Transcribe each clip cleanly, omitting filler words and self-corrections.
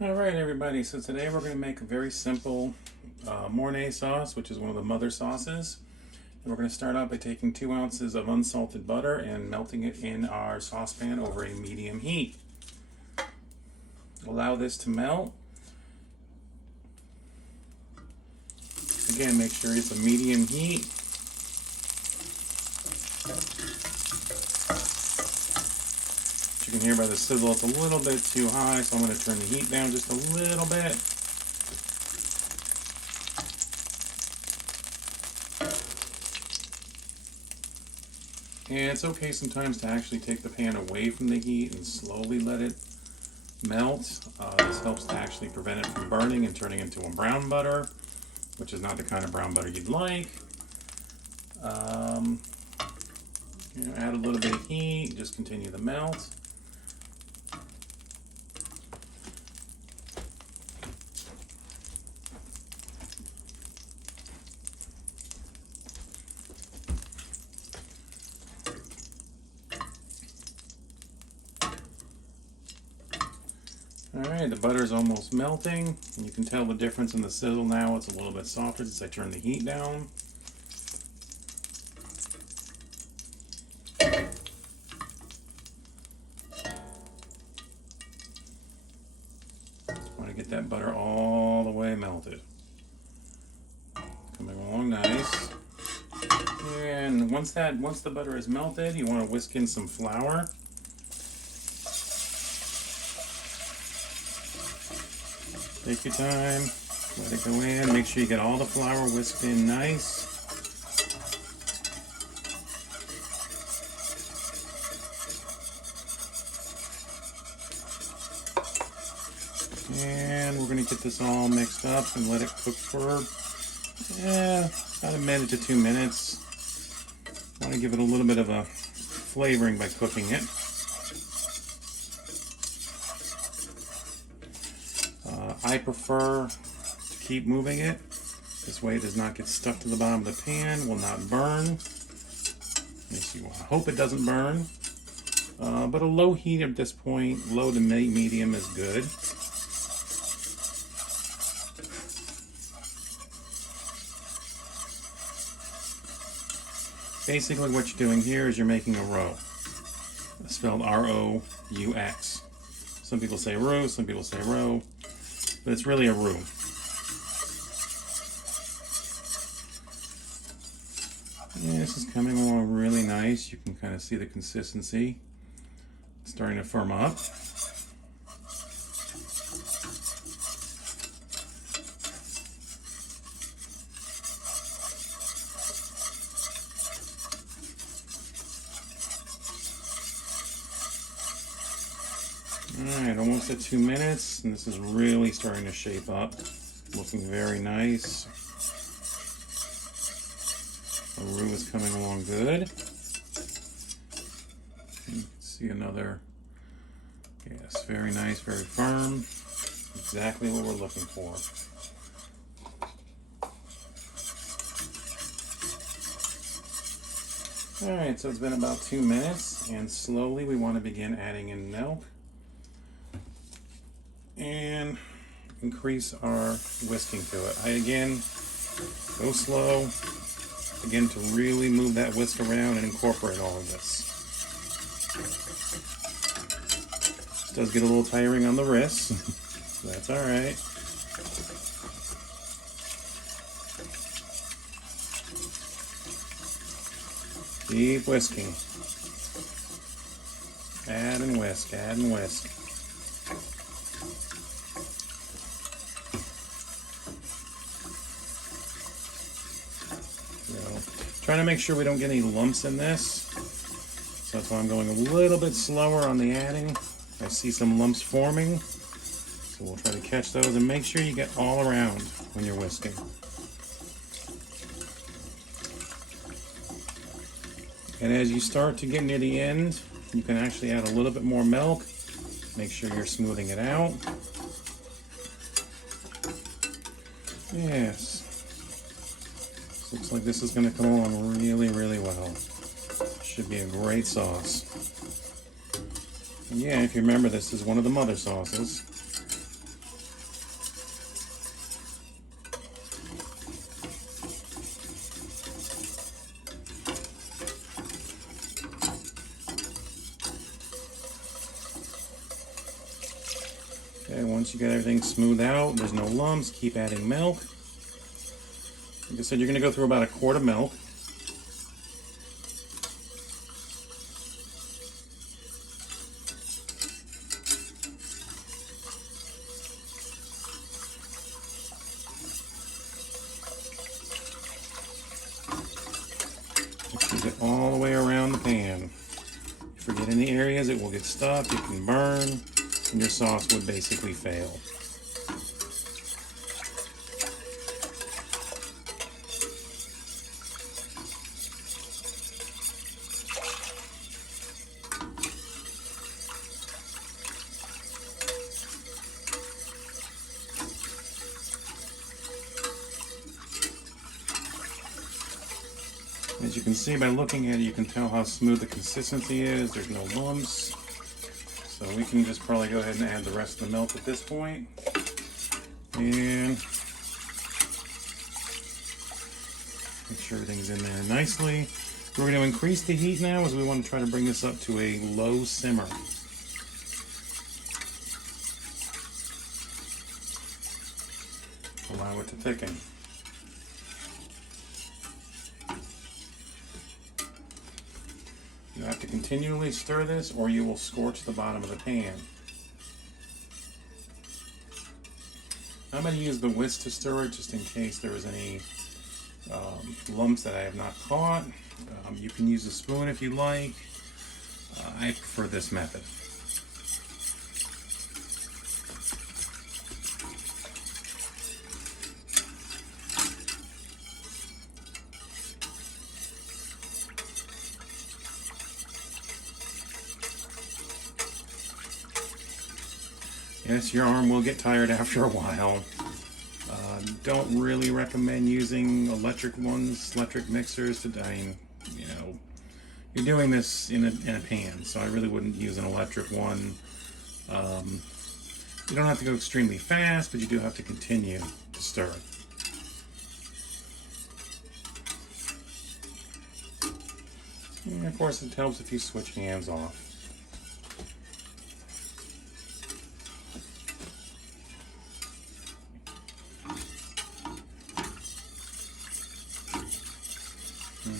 Alright everybody, so today we're going to make a very simple Mornay sauce, which is one of the mother sauces. And we're going to start out by taking 2 ounces of unsalted butter and melting it in our saucepan over a medium heat. Allow this to melt. Again, make sure it's a medium heat. You can hear by the sizzle it's a little bit too high, so I'm going to turn the heat down just a little bit. And it's okay sometimes to actually take the pan away from the heat and slowly let it melt. This helps to actually prevent it from burning and turning into a brown butter, which is not the kind of brown butter you'd like. Add a little bit of heat, just continue the melt. Alright, the butter is almost melting, and you can tell the difference in the sizzle now. It's a little bit softer since I turned the heat down. Want to get that butter all the way melted. Coming along nice. And once the butter is melted, you want to whisk in some flour. Take your time, let it go in, make sure you get all the flour whisked in nice. And we're going to get this all mixed up and let it cook for about 1 minute to 2 minutes. Want to give it a little bit of a flavoring by cooking it. I prefer to keep moving it. This way it does not get stuck to the bottom of the pan, will not burn. At least you hope it doesn't burn. But a low heat at this point, low to medium is good. Basically what you're doing here is you're making a roux. It's spelled R-O-U-X. Some people say roux, some people say roux. But it's really a roux. Yeah, this is coming along really nice. You can kind of see the consistency. It's starting to firm up. Alright, almost at 2 minutes, and this is really starting to shape up. Looking very nice. The roux is coming along good. You can see another, yes, very nice, very firm. Exactly what we're looking for. Alright, so it's been about 2 minutes, and slowly we want to begin adding in milk. And increase our whisking to it. Again, go slow. Again, to really move that whisk around and incorporate all of this. It does get a little tiring on the wrists. That's alright. Keep whisking. Add and whisk, add and whisk. Trying to make sure we don't get any lumps in this. So that's why I'm going a little bit slower on the adding. I see some lumps forming. So we'll try to catch those and make sure you get all around when you're whisking. And as you start to get near the end, you can actually add a little bit more milk. Make sure you're smoothing it out. Yes. Looks like this is going to come along really, really well. Should be a great sauce. And yeah, if you remember, this is one of the mother sauces. Okay, once you get everything smoothed out, there's no lumps, keep adding milk. Like I said, you're going to go through about a quart of milk. Squeeze it all the way around the pan. If you forget any areas, it will get stuck, it can burn, and your sauce would basically fail. As you can see by looking at it, you can tell how smooth the consistency is. There's no lumps. So we can just probably go ahead and add the rest of the milk at this point. And make sure everything's in there nicely. We're going to increase the heat now as we want to try to bring this up to a low simmer. Allow it to thicken. You have to continually stir this or you will scorch the bottom of the pan. I'm going to use the whisk to stir it just in case there is any lumps that I have not caught. You can use a spoon if you like. I prefer this method. Yes, your arm will get tired after a while. Don't really recommend using electric mixers. You're doing this in a pan, so I really wouldn't use an electric one. You don't have to go extremely fast, but you do have to continue to stir it. And of course, it helps if you switch hands off.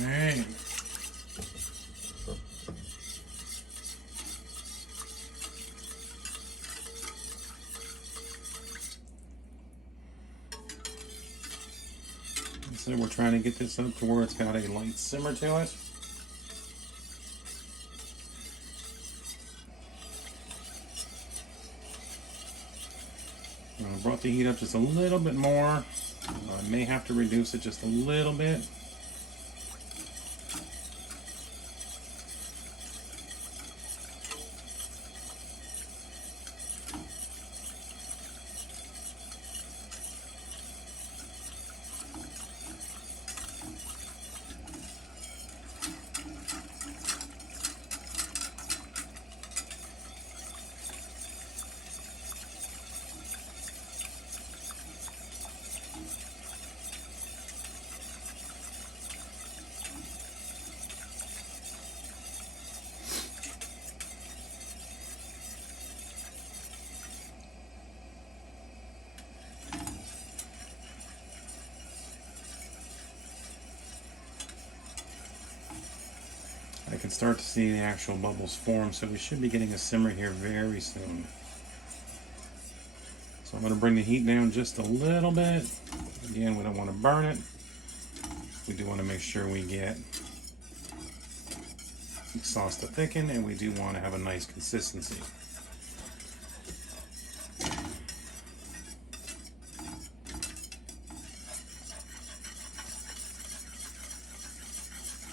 Alright. So we're trying to get this up to where it's got a light simmer to it. I brought the heat up just a little bit more. I may have to reduce it just a little bit. I can start to see the actual bubbles form, so we should be getting a simmer here very soon. So I'm going to bring the heat down just a little bit. Again, we don't want to burn it. We do want to make sure we get the sauce to thicken, and we do want to have a nice consistency.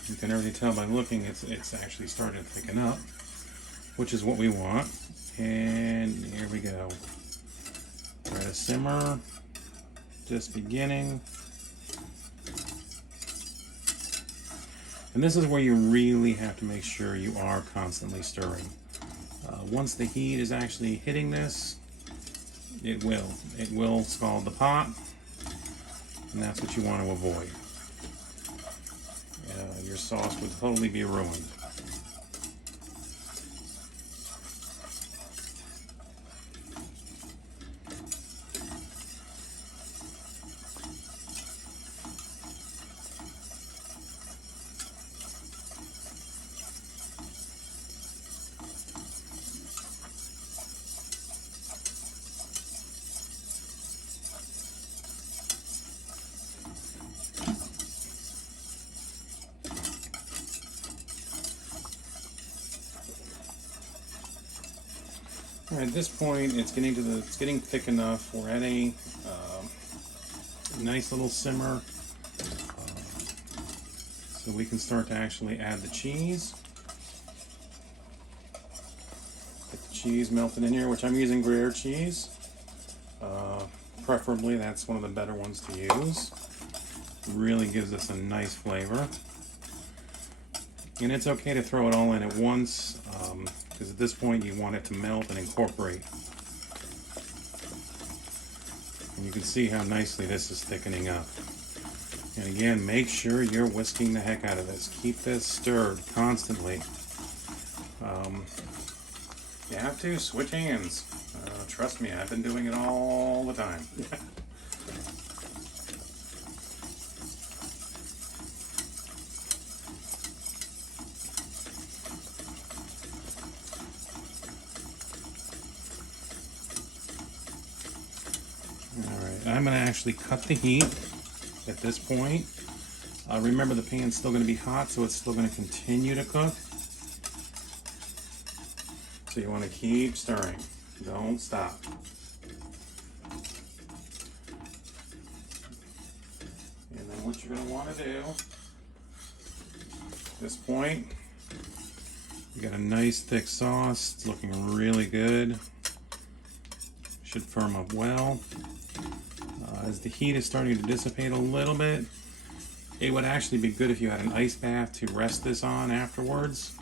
You can already tell by looking, it's actually starting to thicken up, which is what we want. And here we go. We're at a simmer, just beginning. And this is where you really have to make sure you are constantly stirring. Once the heat is actually hitting this, it will scald the pot, and that's what you want to avoid. Your sauce would totally be ruined. At this point, it's getting thick enough. We're at a nice little simmer, so we can start to actually add the cheese. Get the cheese melted in here, which I'm using Gruyere cheese. Preferably, that's one of the better ones to use. Really gives us a nice flavor. And it's okay to throw it all in at once, because at this point you want it to melt and incorporate. And you can see how nicely this is thickening up. And again, make sure you're whisking the heck out of this. Keep this stirred constantly. You have to switch hands. Trust me, I've been doing it all the time. Alright, I'm going to actually cut the heat at this point. Remember, the pan's still going to be hot, so it's still going to continue to cook. So you want to keep stirring. Don't stop. And then what you're going to want to do, at this point, you got a nice thick sauce. It's looking really good. Should firm up well. As the heat is starting to dissipate a little bit, it would actually be good if you had an ice bath to rest this on afterwards.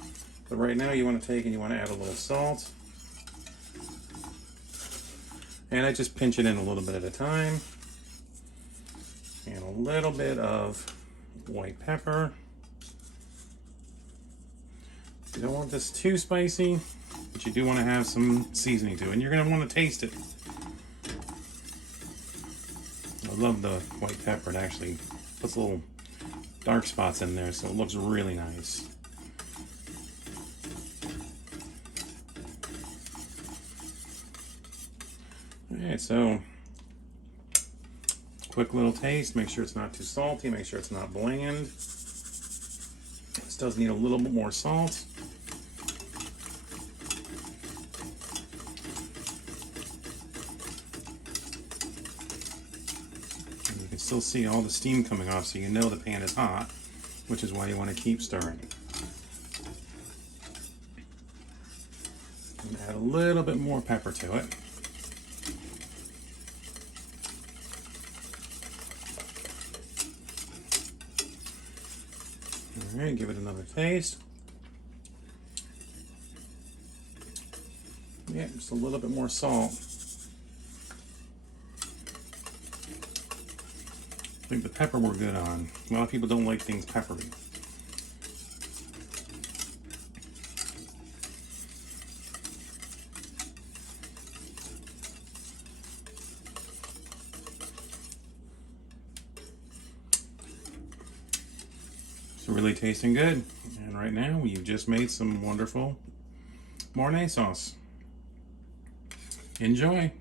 But right now you want to take and you want to add a little salt. And I just pinch it in a little bit at a time. And a little bit of white pepper. You don't want this too spicy, but you do want to have some seasoning to it. And you're going to want to taste it. I love the white pepper. It actually puts little dark spots in there, so it looks really nice. Alright, so quick little taste. Make sure it's not too salty. Make sure it's not bland. This does need a little bit more salt. And you can still see all the steam coming off, so you know the pan is hot, which is why you want to keep stirring. And add a little bit more pepper to it. Alright, give it another taste. Yeah, just a little bit more salt. I think the pepper we're good on. A lot of people don't like things peppery. Really tasting good. And right now we've just made some wonderful Mornay sauce. Enjoy.